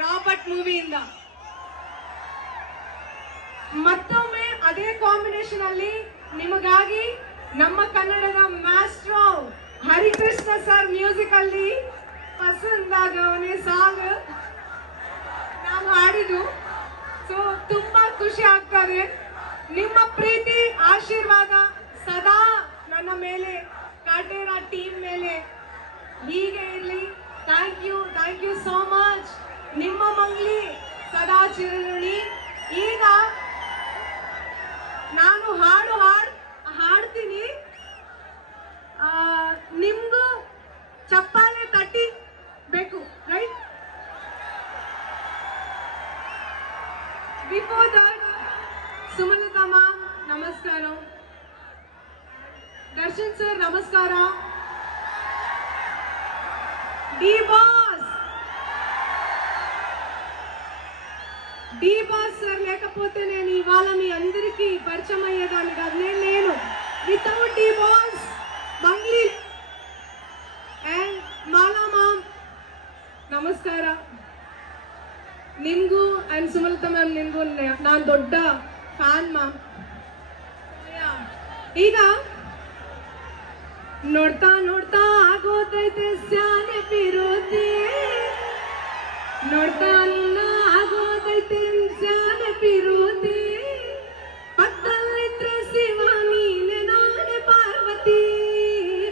Robert ಮೂವಿಯಿಂದ. ಮತ್ತೊಮ್ಮೆ ಅದೇ combination ಅಲ್ಲಿ ನಿಮಗಾಗಿ ನಮ್ಮ ಕನ್ನಡದ ಮಾಸ್ಟ್ರೋ ಹರಿಕೃಷ್ಣ ಸರ್ ಮ್ಯೂಸಿಕ್ ಅಲ್ಲಿ ಪಸಂದಾಗವನೇ ಸಾಂಗ್ ನಾವು ಹಾಡಿದ್ದು. ಸೊ ತುಂಬಾ ಖುಷಿ ಆಗ್ತದೆ. ನಿಮ್ಮ ಪ್ರೀತಿ ಆಶೀರ್ವಾದ ಸದಾ ನನ್ನ ಮೇಲೆ, ಕಾಟೇರ ಟೀಮ್ ಮೇಲೆ ಹೀಗೆ ಇರಲಿ. Thank you so much. ನಿಮ್ಮ ಮಂಗ್ಲಿ ಸದಾ ಚಿರಋಣಿ. ಈಗ ನಾನು ಹಾಡ್ತೀನಿ, ನಿಮ್ಗೂ ಚಪ್ಪಾಳೆ ತಟ್ಟಿ ಬೇಕು, right? Before that, Sumalatha ma'am ನಮಸ್ಕಾರ, ದರ್ಶನ್ ಸರ್ నమస్ಕಾರ, డి బాస్ సార్ లేకపోతే నేను ఇవాళ మీ అందరికీ పరిచయం అయ్యేదాన్ని కాదు. నేను without D Boss Mangli and Mala ma'am ನಮಸ್ಕಾರ. ನಿಮ್ಗೂ ಅಂಡ್ ಸುಮಲತಾ ಮ್ಯಾಮ್ ನಿಮ್ಗೂ ನಾನು ದೊಡ್ಡ ಫ್ಯಾನ್ ಮ್ಯಾಮ್. ಈಗ ನೋಡ್ತಾ ನೋಡ್ತಾ ಆಗೋತೈತೆ ಸ್ಯಾನೆ ಪಿರೋತಿ, ನೋಡ್ತಾ ಆಗೋತೈತೆ ಸ್ಯಾನೆ ಪಿರೋತಿ, ಪಕ್ಕದಲ್ಲಿದ್ರೆ ಶಿವ ನೀನೆ ನಾನೇ ಪಾರ್ವತಿ,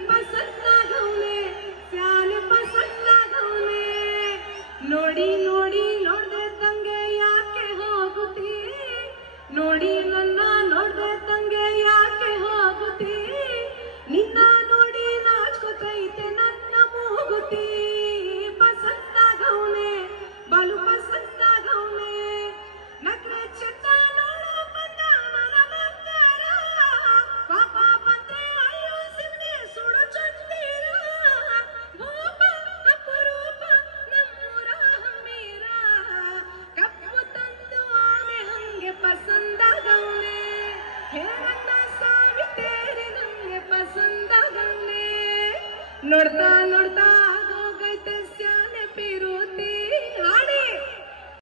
ಪಸಂದಾಗವ್ನೆ ಸ್ಯಾನೆ ಪಸಂದಾಗವ್ನೆ, ನೋಡಿ ನೋಡಿ ನೋಡ್ದೆ ತಂಗೆ ಯಾಕೆ ಹೋಗುತ್ತಿ, ನೋಡಿ ನನ್ನ ನೋಡ್ದೆ ತಂಗೆ ಯಾಕೆ ಹೋಗುತ್ತಿ, ನಿನ್ನ ನೋಡಿ ನಾಚ್ಕೋತೈತೆ ನನ್ನ ಮೂಗುತಿ, ಪಸಂದಾಗವ್ನೆ ಬಲು ಪಸಂದಾಗವ್ನೆ, ನಕ್ರೆ ಚೆಂದ ನೋಡು ಬಂದ ನನ್ನ ಬಂಗಾರ, ಪಾಪ ಬಂದ್ರೆ ಅಯ್ಯೋ ಸಿಮ್ನೆ ಸುಡು ಚಂದೀರ, ಭೂಪ ಅಪರೂಪ ನಮ್ಮೂರ ಹಮ್ಮೀರ, ಕಪ್ಪು ತಂದು ಆನೆ ಹಂಗೆ ಪಸಂದಾಗವ್ನೆ, ಹೇರನ್ನ ಸಾವಿತೇರಿ ನಂಗೆ ಪಸಂದಾಗವ್ನೆ, ನೋಡ್ತಾ ನೋಡ್ತಾ